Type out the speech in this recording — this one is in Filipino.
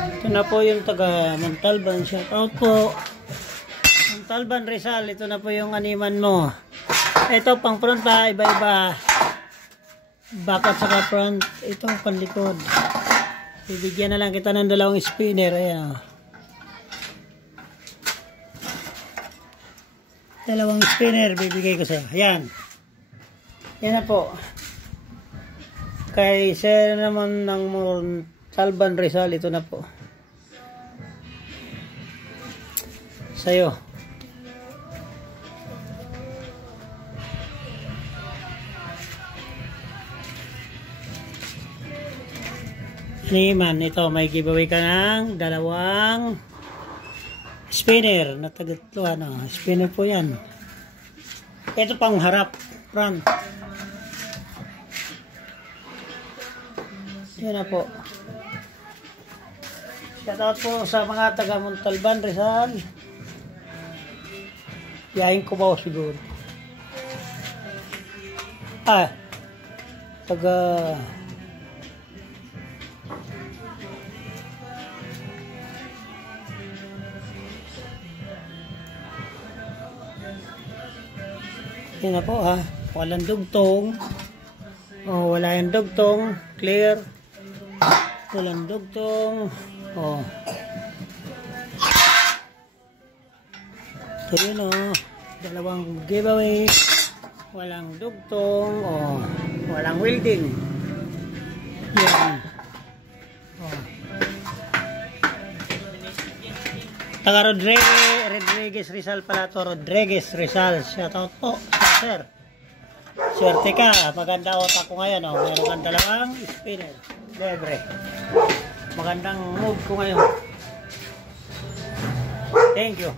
Ito na po yung taga Montalban. Shout out po. Montalban Rizal. Ito na po yung animan mo. Ito pang front pa. Iba-iba. Bakat saka front. Ito panlikod. Bibigyan na lang kita ng dalawang spinner. Ayan o. Dalawang spinner bibigay ko sa'yo. Ayan. Yan na po. Kay sir naman ng Montalban Rizal, ito na po. Sa'yo. Niman, ito may giveaway ka ng dalawang spinner na tagatluhan. Spinner po yan. Ito pang harap, front. Yan na po. Shoutout po sa mga taga Montalban Rizal. Yahin ko ba siguro? Taga yan na po walang dugtong. Wala yung dugtong. Clear. Walang dugtong. Ito yun dalawang giveaway. Walang dugtong. Walang welding. Yan. Taga Rodriguez Rizal pala to. Rodriguez Rizal. Shoutout po sir. Swerte ka. Maganda otak ko ngayon. Meron kang dalawang spinner. Libre. Magandang mood ko ngayon. Thank you.